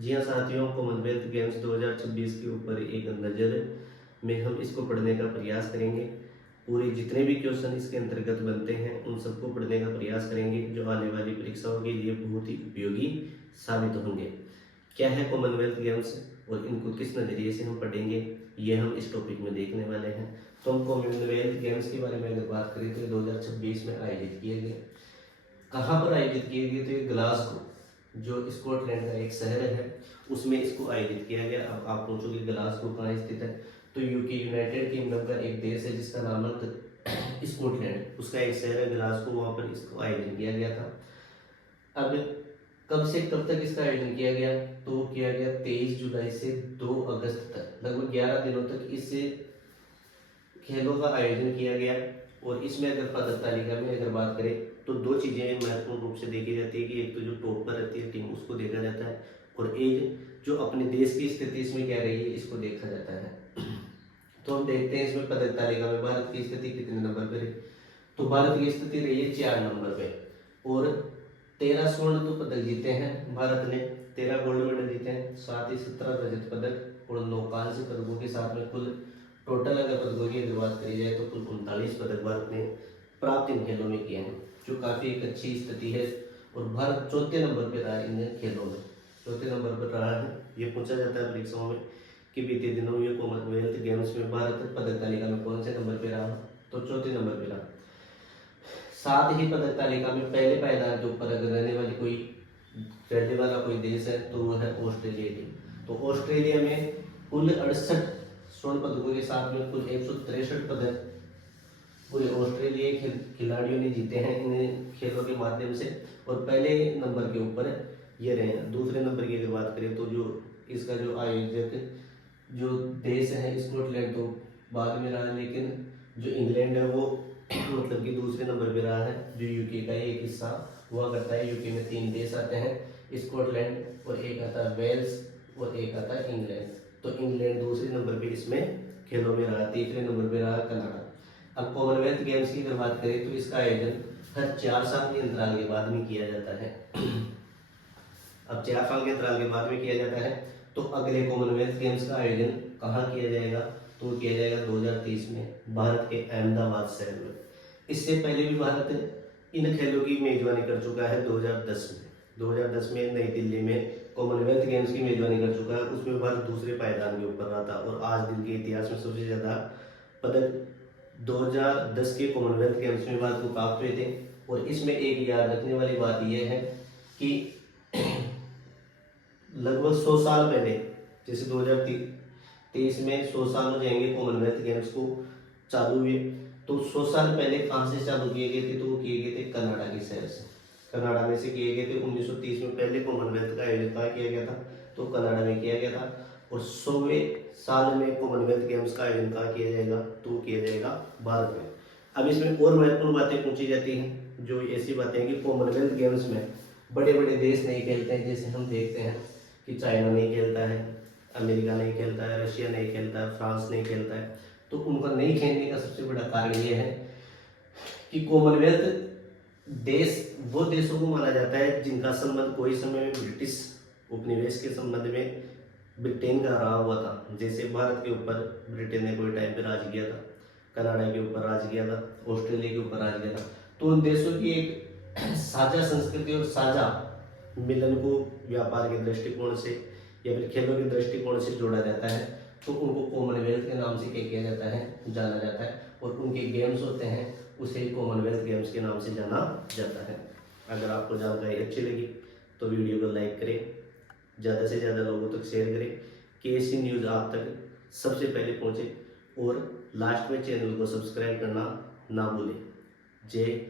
जी हाँ साथियों, Commonwealth games 2026 के ऊपर एक नज़र में हम इसको पढ़ने का प्रयास करेंगे। पूरे जितने भी क्वेश्चन इसके अंतर्गत बनते हैं उन सबको पढ़ने का प्रयास करेंगे, जो आने वाली परीक्षाओं के लिए बहुत ही उपयोगी साबित होंगे। क्या है कॉमनवेल्थ गेम्स और इनको किस नज़रिए से हम पढ़ेंगे, ये हम इस टॉपिक में देखने वाले हैं। तो हम कॉमनवेल्थ गेम्स के बारे में अगर बात करें तो ये 2026 में आयोजित किए गए। कहाँ पर आयोजित किए गए? तो ये ग्लासगो, जो स्कॉटलैंड का एक शहर है, उसमें इसको आयोजित किया गया। अब आप पूछोगे ग्लासगो कहाँ स्थित है? तो यूके, यूनाइटेड किंगडम का एक देश है जिसका नाम है स्कॉटलैंड, उसका एक शहर है ग्लासगो, वहाँ पर इसको आयोजन किया गया था। अब कब से कब तक इसका आयोजन किया गया? तो किया गया 23 जुलाई से 2 अगस्त तक, लगभग 11 दिनों तक इस खेलों का आयोजन किया गया। और इसमें अगर पदक तालिका में अगर बात करें तो दो चीज़ें महत्वपूर्ण रूप से देखी जाती है कि एक तो जो टॉप पर रहती है टीम उसको देखा जाता है, और एक जो अपने देश की स्थिति इसमें क्या रही है इसको देखा जाता है। तो हम देखते हैं इसमें पदक तालिका में भारत की स्थिति कितने नंबर पर है। तो भारत की स्थिति रही है 4 नंबर पे, और 13 स्वर्ण तो पदक जीते हैं भारत ने, 13 गोल्ड मेडल जीते हैं, साथ ही 17 रजत पदक और 9 कांस्य पदकों के साथ में कुल टोटल अगर पदकों की अगर बात करी जाए तो कुल 39 पदक भारत ने प्राप्त इन खेलों में किए हैं, जो काफ़ी एक अच्छी स्थिति है। और भारत चौथे नंबर पर रहा है इन खेलों में, चौथे नंबर पर रहा है। ये पूछा जाता है परीक्षाओं में कि बीते दिनों में कॉमनवेल्थ गेम्स में भारत पदक तालिका में कौन से नंबर पर रहा? तो चौथे नंबर पर रहा। साथ ही पदक तालिका में पहले पायदान के ऊपर अगर रहने वाली कोई रहने वाला कोई देश है तो वो है ऑस्ट्रेलिया टीम। तो ऑस्ट्रेलिया में कुल 68 स्वर्ण पदकों के साथ में कुल 163 पदक पूरे ऑस्ट्रेलियाई खिलाड़ियों ने जीते हैं इन खेलों के माध्यम से, और पहले नंबर के ऊपर ये रहे हैं। दूसरे नंबर की अगर बात करें तो जो इसका जो आयोजक जो देश है स्कॉटलैंड तो बाद में रहा, लेकिन जो इंग्लैंड है वो मतलब कि दूसरे नंबर पे रहा है, जो यूके का ही एक हिस्सा हुआ करता है। यूके में 3 देश आते हैं, स्कॉटलैंड और एक आता है वेल्स और एक आता है इंग्लैंड। तो इंग्लैंड दूसरे नंबर पे इसमें खेलों में रहा, तीसरे नंबर पे रहा कनाडा। अब कॉमनवेल्थ गेम्स की अगर बात करें तो इसका आयोजन हर 4 साल के अंतराल के बाद में किया जाता है। अब 4 साल के अंतराल के बाद में किया जाता है। तो अगले कॉमनवेल्थ गेम्स का आयोजन कहाँ किया जाएगा? तो किया जाएगा 2030 में भारत के अहमदाबाद शहर में। इससे पहले भी भारत इन खेलों की मेजबानी कर चुका है 2010 में। 2010 में नई दिल्ली में कॉमनवेल्थ गेम्स की मेजबानी कर चुका है, उसमें भारत दूसरे पायदान के ऊपर रहा था। और आज दिन के इतिहास में सबसे ज़्यादा पदक 2010 के कॉमनवेल्थ गेम्स में भारत को प्राप्त हुए थे। और इसमें एक याद रखने वाली बात यह है कि लगभग 100 साल पहले, जैसे 2023 में 100 साल हो जाएंगे कॉमनवेल्थ गेम्स को चालू हुए, तो 100 साल पहले कहाँ से चालू किए गए थे? तो वो किए गए थे कनाडा के शहर से, कनाडा में से किए गए थे। 1930 में पहले कॉमनवेल्थ का आयोजन कहाँ किया गया था? तो कनाडा में किया गया था। और 100वें साल में कॉमनवेल्थ गेम्स का आयोजन कहाँ किया जाएगा? तो किया जाएगा भारत में। अब इसमें और महत्वपूर्ण बातें पूछी जाती हैं, जो ऐसी बातें हैं कि कॉमनवेल्थ गेम्स में बड़े बड़े देश नहीं खेलते हैं। जैसे हम देखते हैं कि चाइना नहीं खेलता है, अमेरिका नहीं खेलता है, रशिया नहीं खेलता है, फ्रांस नहीं खेलता है। तो उनका नहीं खेलने का सबसे बड़ा कारण ये है कि कॉमनवेल्थ देश वो देशों को माना जाता है जिनका संबंध कोई समय में ब्रिटिश उपनिवेश के संबंध में ब्रिटेन का रहा हुआ था। जैसे भारत के ऊपर ब्रिटेन ने कोई टाइम पे राज किया था, कनाडा के ऊपर राज किया था, ऑस्ट्रेलिया के ऊपर राज किया था। तो उन देशों की एक साझा संस्कृति और साझा मिलन को व्यापार के दृष्टिकोण से या फिर खेलों के दृष्टिकोण से जोड़ा जाता है। तो उनको कॉमनवेल्थ के नाम से क्या किया जाता है? जाना जाता है। और उनके गेम्स होते हैं उसे कॉमनवेल्थ गेम्स के नाम से जाना जाता है। अगर आपको जानकारी अच्छी लगी तो वीडियो को लाइक करें, ज़्यादा से ज़्यादा लोगों तक शेयर करें कि ऐसी न्यूज़ आप तक सबसे पहले पहुँचे। और लास्ट में चैनल को सब्सक्राइब करना ना भूलें। जय